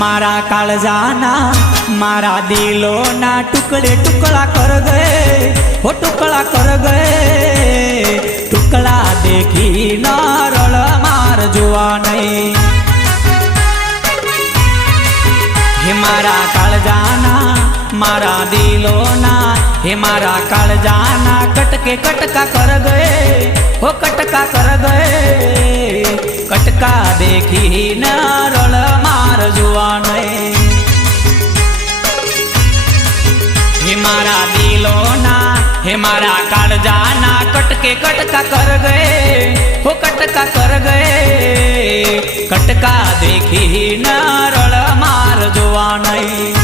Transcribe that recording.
मारा काळजाना मारा दिलोना टुकड़े टुकड़ा कर गए हो टुकड़ा कर गए टुकड़ा देखी न रड़ मार जुआ नहीं हे मारा काळजाना मारा दिलोना हे मारा काळजाना कटके कटका कर गए हो कटका कर गए कटका देखी न रड़ मार जुआ नहीं हे मारा दिलोना हे मारा काळजाना कटके कटका कर गए हो कटका कर गए कटका देखी न रड़ मार जुआ नहीं।